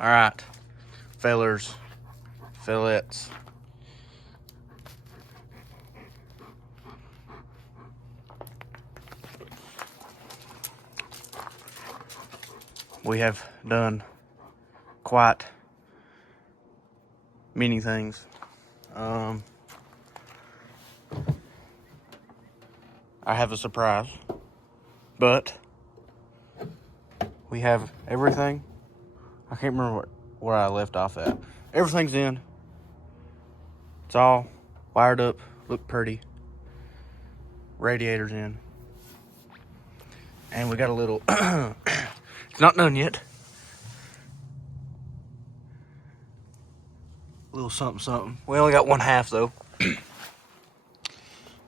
All right, fellers, fillettes. We have done quite many things. I have a surprise, but we have everything. I can't remember where I left off at. Everything's in. It's all wired up, look pretty. Radiator's in. And we got a little, it's not done yet. A little something, something. We only got one half though.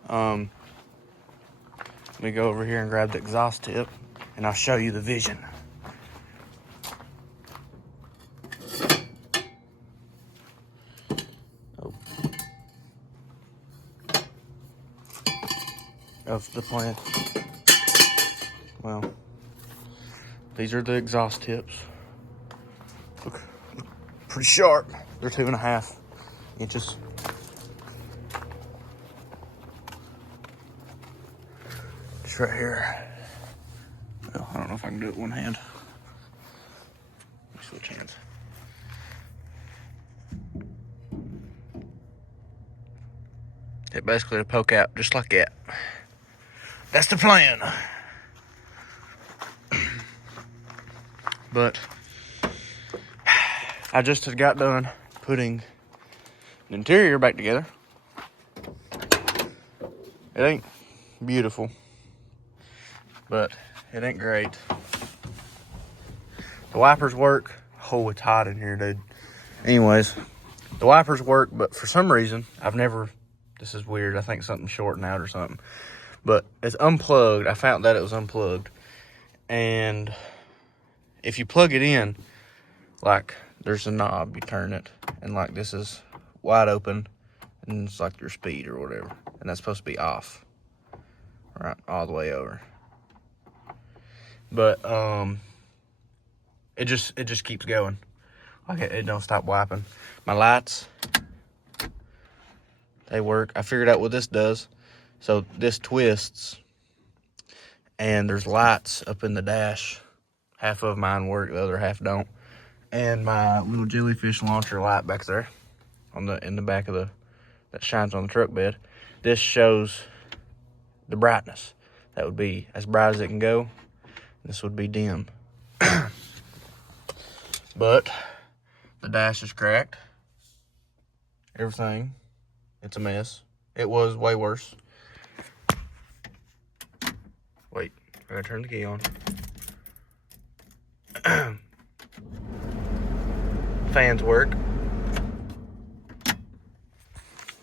Let me go over here and grab the exhaust tip and I'll show you the vision. Of the plant. Well, these are the exhaust tips. Look pretty sharp. They're 2.5 inches. Just right here. Well, I don't know if I can do it with one hand. Let me switch hands. It basically will poke out just like that. That's the plan. But I just had got done putting the interior back together. It ain't beautiful, but it ain't great. The wipers work. Oh, it's hot in here, dude. Anyways, the wipers work, but for some reason, this is weird. I think something's shorting out or something. But it's unplugged. I found that it was unplugged. And if you plug it in, like, there's a knob, you turn it, and like this is wide open, and it's like your speed or whatever. And that's supposed to be off. Right, all the way over. But it just keeps going. Like it don't stop wiping. My lights, they work. I figured out what this does. So this twists, and there's lights up in the dash. Half of mine work, the other half don't. And my little jellyfish launcher light back there, in the back of that shines on the truck bed. This shows the brightness. That would be as bright as it can go. This would be dim. But the dash is cracked. Everything, it's a mess. It was way worse. Wait, I gotta turn the key on. Fans work.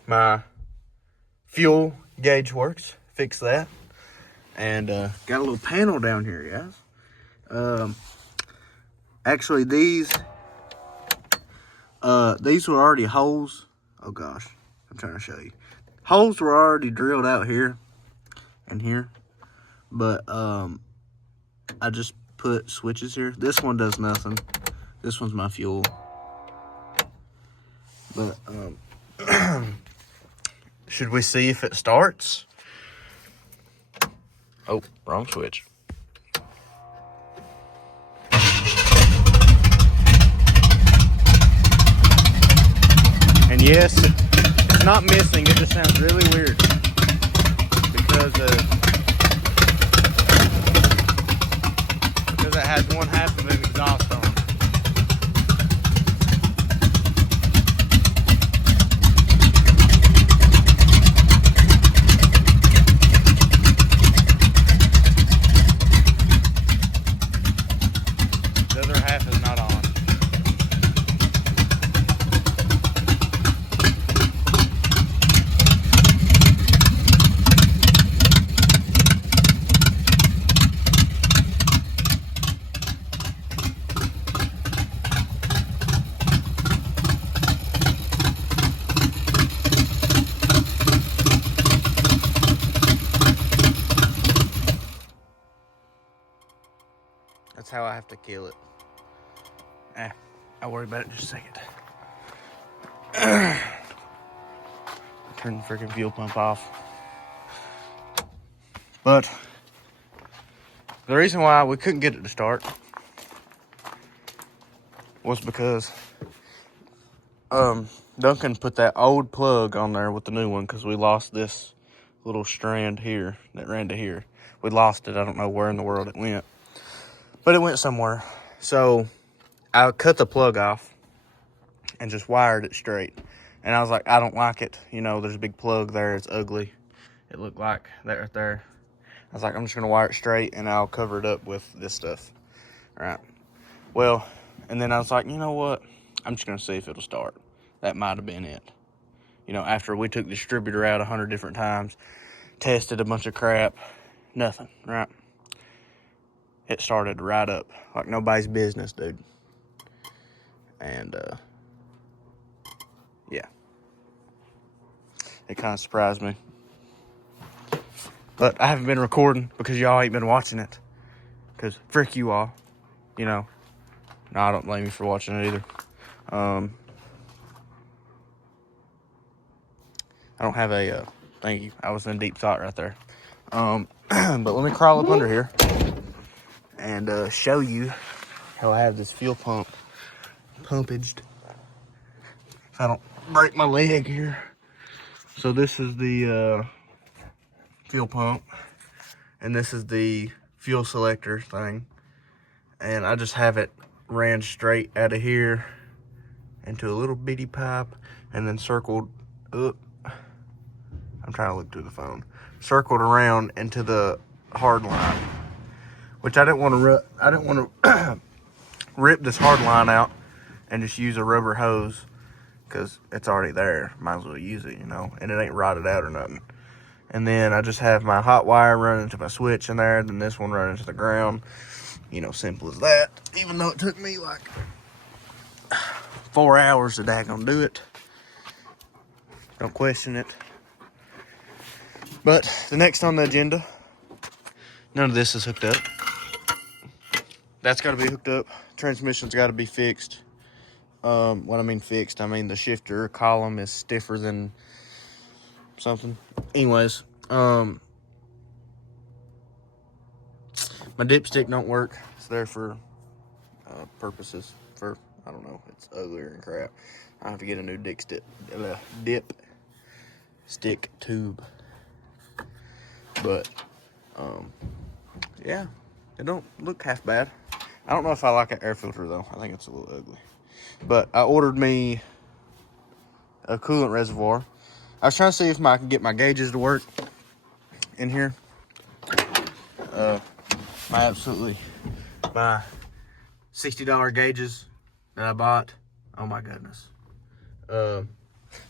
My fuel gauge works. Fix that. And got a little panel down here, guys. Actually, these were already holes. Oh gosh, I'm trying to show you. Holes were already drilled out here and here. But I just put switches here. This one does nothing. This one's my fuel. But should we see if it starts? Oh, wrong switch. And yes, it's not missing. It just sounds really weird because it has one half of an exhaust on. The other half is not on. That's how I have to kill it. I'll worry about it in just a second. Turn the freaking fuel pump off. But the reason why we couldn't get it to start was because Duncan put that old plug on there with the new one because we lost this little strand here that ran to here. We lost it. I don't know where in the world it went, but it went somewhere. So I cut the plug off and just wired it straight. And I was like, I don't like it. You know, there's a big plug there. It's ugly. It looked like that right there. I was like, I'm just going to wire it straight and I'll cover it up with this stuff. All right. Well, and then I was like, you know what? I'm just going to see if it'll start. That might have been it. You know, after we took the distributor out 100 different times, tested a bunch of crap, nothing, right? It started right up like nobody's business, dude. And, yeah. It kind of surprised me. But I haven't been recording because y'all ain't been watching it. Because frick you all, you know. No, I don't blame you for watching it either. I don't have a, thank you. I was in deep thought right there. But let me crawl up under here and show you how I have this fuel pump pumpaged. If I don't break my leg here. So this is the fuel pump, and this is the fuel selector thing. And I just have it ran straight out of here into a little bitty pipe and then circled up. I'm trying to look through the phone. Circled around into the hard line, which I didn't want to rip this hard line out and just use a rubber hose because it's already there. Might as well use it, you know, and it ain't rotted out or nothing. And then I just have my hot wire running to my switch in there, then this one running to the ground. You know, simple as that. Even though it took me like 4 hours to daggone do it. Don't question it. But the next on the agenda, none of this is hooked up. That's got to be hooked up. Transmission's got to be fixed. When I mean fixed, I mean the shifter column is stiffer than something. Anyways, my dipstick don't work. It's there for purposes. For, I don't know, it's uglier and crap. I have to get a new dip stick tube. But, yeah, it don't look half bad. I don't know if I like an air filter, though. I think it's a little ugly. But I ordered me a coolant reservoir. I was trying to see if I can get my gauges to work in here. My $60 gauges that I bought. Oh, my goodness. And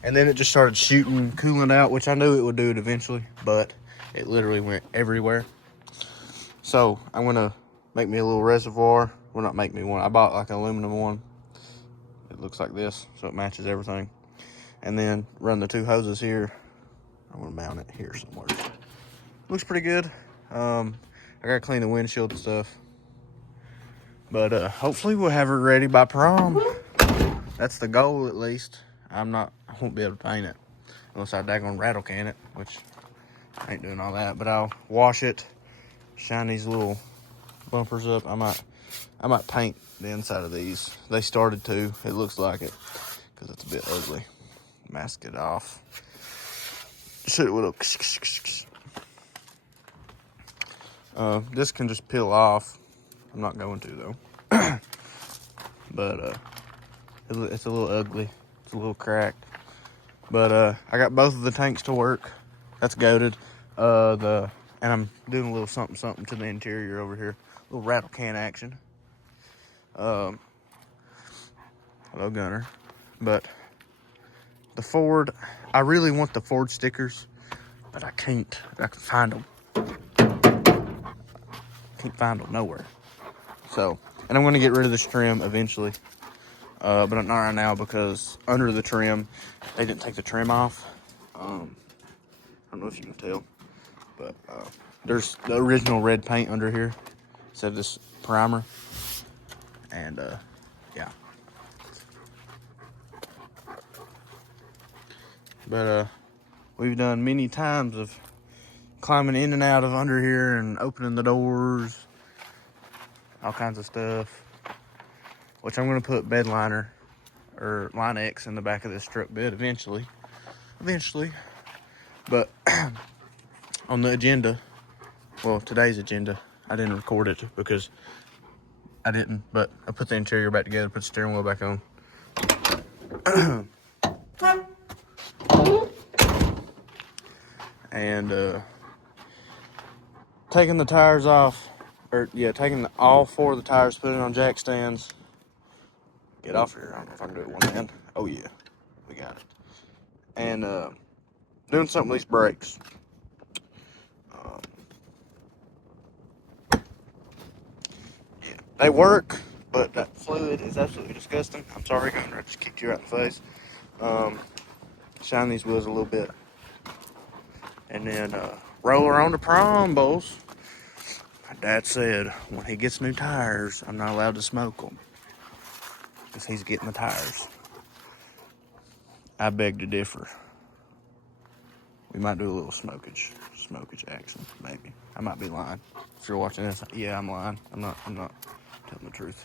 then it just started shooting coolant out, which I knew it would do it eventually, but it literally went everywhere. So I'm gonna make me a little reservoir. Well, not make me one. I bought like an aluminum one. It looks like this, so it matches everything. And then run the two hoses here. I'm gonna mount it here somewhere. Looks pretty good. I gotta clean the windshield and stuff. But hopefully we'll have it ready by prom. That's the goal, at least. I won't be able to paint it unless I daggone rattle can it, which I ain't doing all that. But I'll wash it, shine these little bumpers up. I might paint the inside of these. They started to. It looks like it because it's a bit ugly. Mask it off. Shoot it with a. This can just peel off. I'm not going to though. But it's a little ugly. It's a little cracked. But I got both of the tanks to work. That's goated. And I'm doing a little something to the interior over here. A little rattle can action. Hello, Gunner. But the Ford, I really want the Ford stickers, but I can't. I can find them. Can't find them nowhere. So, and I'm going to get rid of this trim eventually. But not right now because under the trim, they didn't take the trim off. I don't know if you can tell, but there's the original red paint under here instead of this primer. And yeah, But we've done many times of climbing in and out of under here and opening the doors, all kinds of stuff. Which I'm gonna put bed liner or Line X in the back of this truck bed eventually. But on the agenda, well, today's agenda, I didn't record it because I didn't, but I put the interior back together, put the steering wheel back on. And taking the tires off, taking all 4 of the tires, putting it on jack stands. Get off here. I don't know if I can do it one hand. Oh yeah, we got it. And doing something with these brakes. Yeah, they work, but that fluid is absolutely disgusting. I'm sorry, Gunner, I just kicked you right in the face. Shine these wheels a little bit. And then roll her on to prom, boys. My dad said when he gets new tires, I'm not allowed to smoke them. Because he's getting the tires. I beg to differ. We might do a little smokage action, maybe. I might be lying. If you're watching this, yeah, I'm lying. I'm not telling the truth.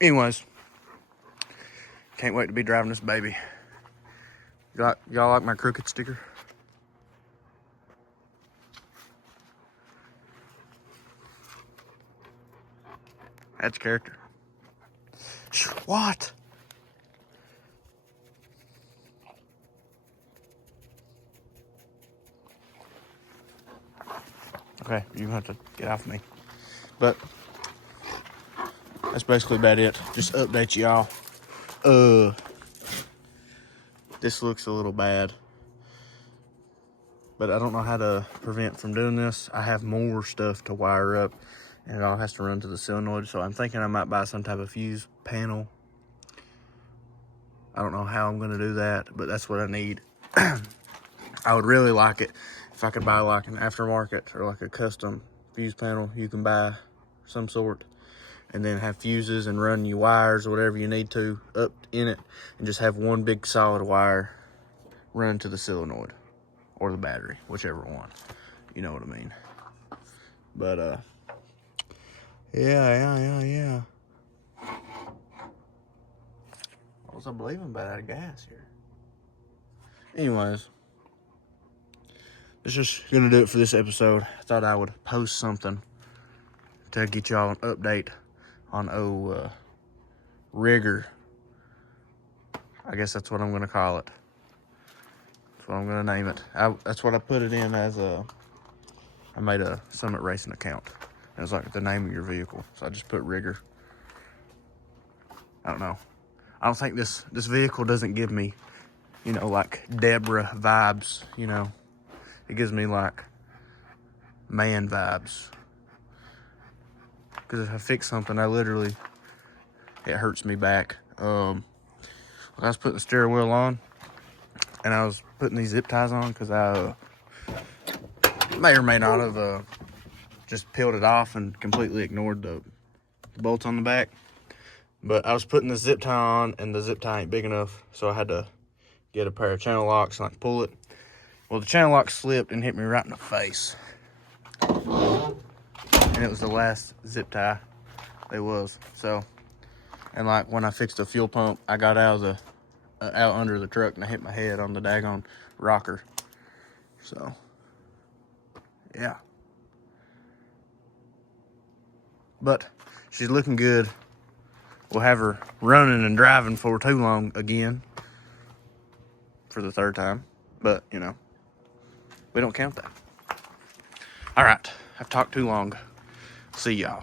Anyways, can't wait to be driving this baby. Y'all like my crooked sticker? That's character. What? Okay, you have to get off me. But that's basically about it. Just update y'all. This looks a little bad, but I don't know how to prevent from doing this. I have more stuff to wire up, and it all has to run to the solenoid. So I'm thinking I might buy some type of fuse panel. I don't know how I'm gonna do that, but that's what I need. I would really like it if I could buy like an aftermarket or like a custom fuse panel you can buy some sort, and then have fuses and run your wires or whatever you need to up in it, and just have one big solid wire run to the solenoid or the battery, whichever one. You know what I mean. But yeah. What was I believing about out of gas here? Anyways, that's just gonna do it for this episode. I thought I would post something to get y'all an update on rigger. I guess that's what I'm gonna call it. That's what I'm gonna name it. That's what I put it in as I made a Summit Racing account. It was like the name of your vehicle, so I just put rigger. I don't know. I don't think this vehicle doesn't give me, like Deborah vibes. It gives me like man vibes. Because if I fix something, it hurts me back. I was putting the steering wheel on, and I was putting these zip ties on because I may or may not have just peeled it off and completely ignored the bolts on the back. But I was putting the zip tie on, and the zip tie ain't big enough, so I had to get a pair of channel locks and I could pull it. Well, the channel lock slipped and hit me right in the face. And it was the last zip tie there was. So, and like when I fixed the fuel pump, I got out of out under the truck and I hit my head on the daggone rocker. So, yeah. But she's looking good. We'll have her running and driving for too long again. For the 3rd time. But, we don't count that. All right. I've talked too long. See y'all.